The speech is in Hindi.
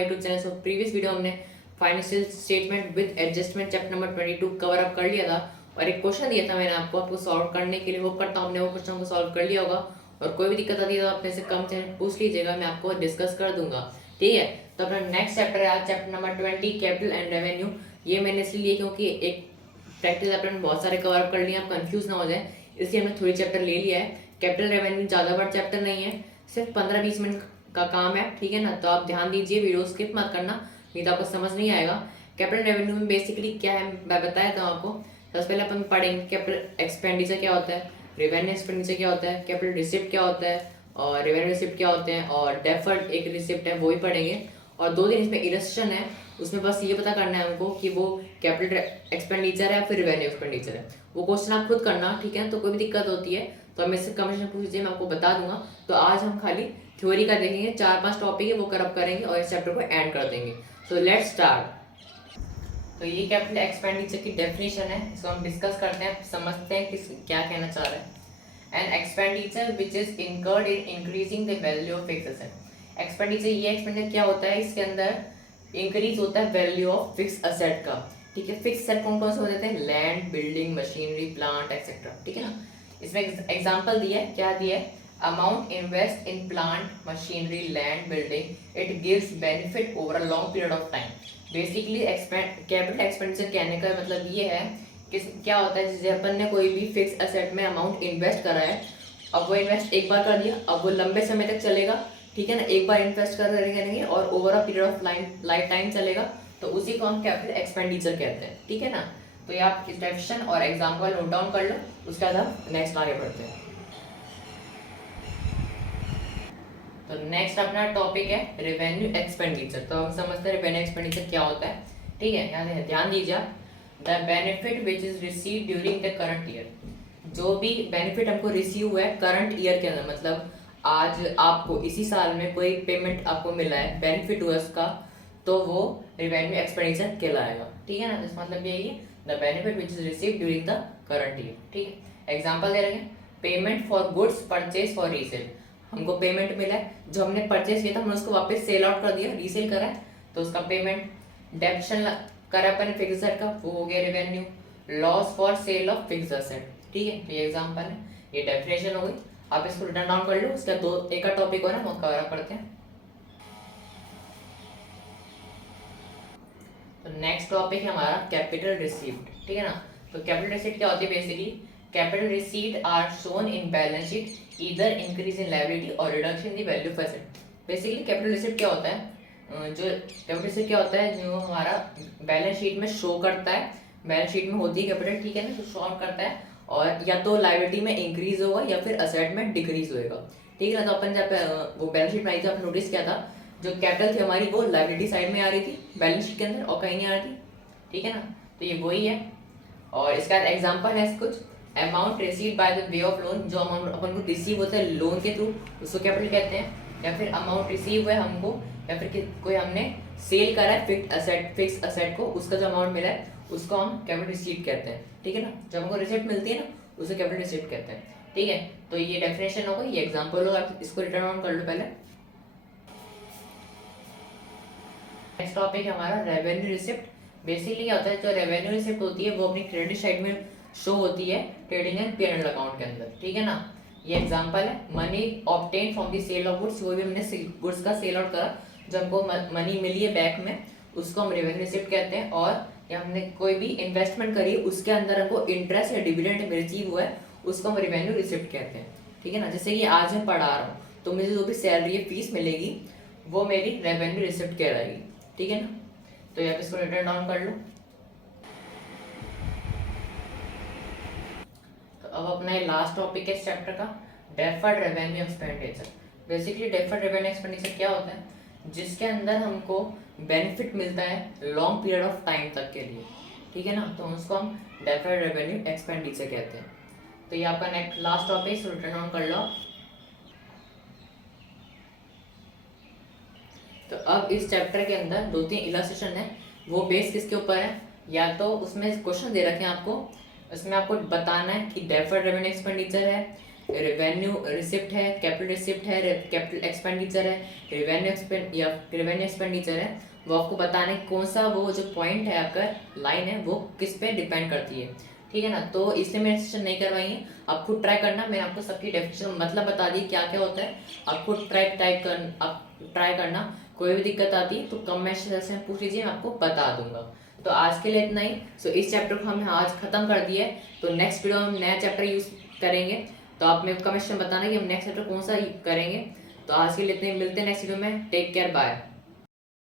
My YouTube channel. So previous video हमने financial statement with adjustment chapter number 22 cover up कर लिया था और एक क्वेश्चन दिया था मैंने आपको सॉल्व करने के लिए। होप करता हूँ आपने वो क्वेश्चन को सॉल्व कर लिया होगा और कोई भी दिक्कत आती है तो आप मेरे से कमेंट में पूछ लीजिएगा, मैं आपको डिस्कस कर दूंगा। ठीक है, तो अपना नेक्स्ट चैप्टर है आज chapter number 20 capital and revenue. ये मैंने इसलिए लिया क्योंकि एक प्रैक्टिस चैप्टर में बहुत सारे कवर अप कर लिए, आप कंफ्यूज ना हो जाए, इसलिए हमने थोड़ी चैप्टर ले लिया है। कैपिटल रेवेन्यू ज़्यादा बड़ा चैप्टर नहीं है, सिर्फ 15-20 मिनट का काम है। ठीक है ना, तो आप ध्यान दीजिए, वीडियो स्किप मत करना, नहीं तो आपको समझ नहीं आएगा। कैपिटल रेवेन्यू में बेसिकली क्या है मैं बताया था आपको। सबसे पहले अपन पढ़ेंगे कैपिटल एक्सपेंडिचर क्या होता है, रेवेन्यू एक्सपेंडिचर क्या होता है, कैपिटल रिसिप्ट क्या होता है और रेवेन्यू रिसिप्ट क्या होते हैं, और डेफर्ड एक रिसिप्ट है वो ही पढ़ेंगे। और 2 दिन इसमें इलस्ट्रेशन है, उसमें बस ये पता करना है हमको कि वो कैपिटल एक्सपेंडिचर है फिर रेवेन्यू एक्सपेंडिचर है। वो क्वेश्चन आप खुद करना, ठीक है। तो कोई भी दिक्कत होती है तो हम इससे कमेंट में पूछ दीजिए, मैं आपको बता दूंगा। तो आज हम खाली थ्योरी का देखेंगे, 4-5 टॉपिक है वो करप करेंगे और इस चैप्टर को एंड कर देंगे। So let's start. तो ये कैपिटल एक्सपेंडिचर की डेफिनेशन है, इसको हम डिस्कस करते हैं, समझते हैं किस क्या कहना चाह रहा है। An expenditure which is incurred in increasing the value of fix asset. Expenditure, ये एक्सपेंडिचर क्या होता है, इसके अंदर इंक्रीज होता है वैल्यू ऑफ फिक्स असेट का। ठीक है, फिक्स असेट कौन कौन से हो जाते हैं, land, building, machinery, plant etcetera. ठीक है ना, इसमें एग्जांपल दिया है, क्या दिया है, amount invest in plant, machinery, land, building, it gives benefit over a long period of time. Basically capital expenditure कहने का मतलब ये है कि क्या होता है, जैसे अपन ने कोई भी फिक्स असेट में अमाउंट इन्वेस्ट करा है, अब वो इन्वेस्ट एक बार कर दिया, अब वो लंबे समय तक चलेगा। ठीक है ना, एक बार इन्वेस्ट कर करेंगे और over a period of life time चलेगा, तो उसी को हम कैपिटल एक्सपेंडिचर कहते हैं। ठीक है ना, तो ये आप इस डेफिनेशन और एग्जांपल नोट डाउन कर लो, उसके बाद हम नेक्स्ट आगे बढ़ते हैं। तो नेक्स्ट अपना टॉपिक है रेवेन्यू एक्सपेंडिचर। तो हम समझते हैं रेवेन्यू एक्सपेंडिचर क्या होता है। ठीक है, यहाँ ध्यान दीजिए, the benefit which is receive during the current year. जो भी बेनिफिट हमको रिसीव हुआ है करंट ईयर के अंदर, मतलब आज आपको इसी साल में कोई पेमेंट आपको मिला है, बेनिफिट हुआ उसका, तो वो रेवेन्यू एक्सपेंडिचर कहलाएगा। ठीक है ना, इस मतलब यही है, the benefit which is receive during the current year. ठीक है, एग्जांपल दे रहे हैं, payment for goods purchase for resale. हमको पेमेंट मिला है, जो हमने परचेज किया था हमने उसको वापस सेल आउट कर दिया, रीसेल करा है, तो उसका पेमेंट। डेप्शन करा अपन फिक्स एसेट का, वो हो गया revenue. Loss for sale of fix asset. ठीक है, तो ये एग्जांपल है, ये डेफिनेशन हो गई, आप इसको रिटर्न डाउन कर लो। उसका एक का टॉपिक और है वो कवर करते हैं। तो नेक्स्ट टॉपिक है हमारा कैपिटल रिसीव्ड। ठीक है ना, तो कैपिटल रिसीव्ड क्या होती है, basically capital received are shown in balance sheet either increase in liability और reduction in the value of asset. Basically capital received क्या होता है, जो कैपिटल रिसीव्ड क्या होता है, जो हमारा बैलेंस शीट में शो करता है, बैलेंस शीट में होती है कैपिटल, ठीक है ना, तो शो करता है, और या तो लायबिलिटी में इंक्रीज होगा या फिर असेट में डिक्रीज होएगा। ठीक है ना, तो अपन जब वो बैलेंस शीट बनाई थी आपने नोटिस किया था, जो कैपिटल थी हमारी वो लायबिलिटी साइड में आ रही थी बैलेंस शीट के अंदर और कहीं नहीं आ रही थी। ठीक है ना, तो ये वही है। और इसका एग्जांपल है कुछ, amount receive by the way of loan, जो अमाउंट अपन को रिसीव होता है लोन के थ्रू, उसको कैपिटल कहते हैं। या फिर अमाउंट रिसीव है हमको, या फिर कोई हमने सेल करा है फिक्स असेट को, उसका जो अमाउंट मिला है उसको हम कैपिटल रिसीव कहते हैं। ठीक है ना, जब हमको रिसिप्ट मिलती है ना उसे कैपिटल रिसिप्ट कहते हैं। ठीक है, तो ये डेफिनेशन होगा, ये एग्जांपल होगा, आप इसको रिटर्न ऑन कर लो पहले। नेक्स्ट टॉपिक है हमारा रेवेन्यू रिसिप्ट। बेसिकली क्या होता है, जो रेवेन्यू रिसिप्ट होती है वो अपनी क्रेडिट साइड में शो होती है ट्रेडिंग एंड पी&एल अकाउंट के अंदर। ठीक है ना, ये एग्जांपल है, money obtain from the sale of goods, वो भी हमने गुड्स का सेल आउट करा, जब हमको मनी मिली है बैंक में, उसको हम रेवेन्यू रिसिप्ट कहते हैं। और या हमने कोई भी इन्वेस्टमेंट करी उसके अंदर हमको इंटरेस्ट या डिविडेंड रिसीव हुआ है, उसको हम रेवेन्यू रिसिप्ट कहते हैं। ठीक है ना, जैसे कि आज मैं पढ़ा रहा हूँ तो मुझे जो भी सैलरी या फीस मिलेगी वो मेरी रेवेन्यू रिसिप्ट कहलाएगी। ठीक है ना, तो आप इसको रिटर्न डाउन कर लो। तो अब अपना ये लास्ट टॉपिक है इस चैप्टर का, deferred revenue expenditure. Basically deferred revenue expenditure क्या होता है, जिसके अंदर हमको बेनिफिट मिलता है लॉन्ग पीरियड ऑफ टाइम तक के लिए। ठीक है ना, तो उसको हम डेफर्ड रेवेन्यू एक्सपेंडिचर कहते हैं। तो ये आपका next last topic, return down कर लो। तो अब इस चैप्टर के अंदर 2-3 इलस्ट्रेशन है, वो बेस किसके ऊपर है, या तो उसमें क्वेश्चन दे रखे हैं आपको, उसमें आपको बताना है कि डेफर्ड रेवेन्यू एक्सपेंडिचर है, रेवेन्यू रिसिप्ट है, कैपिटल रिसिप्ट है, कैपिटल एक्सपेंडिचर है, रेवेन्यू एक्सपेंडिचर है, वो आपको बताने कौन सा वो जो पॉइंट है आपका लाइन है वो किस पे डिपेंड करती है, ठीक है ना। तो इसलिए मैंने सेशन नहीं करवाई है, आप खुद ट्राई करना। मैंने आपको सबकी डेफिनेशन मतलब बता दी क्या क्या होता है, आप खुद आप ट्राई करना। कोई भी दिक्कत आती है तो कमेंट सेक्शन में पूछ लीजिए, मैं आपको बता दूंगा। तो आज के लिए इतना ही। सो इस चैप्टर को हमने आज खत्म कर दिया है, तो नेक्स्ट वीडियो हम नया चैप्टर यूज करेंगे। तो आप मेरे को कमेंट में बताना कि हम नेक्स्ट चैप्टर कौन सा करेंगे। तो आज के लिए इतने, मिलते हैं नेक्स्ट वीडियो में। Take care, bye.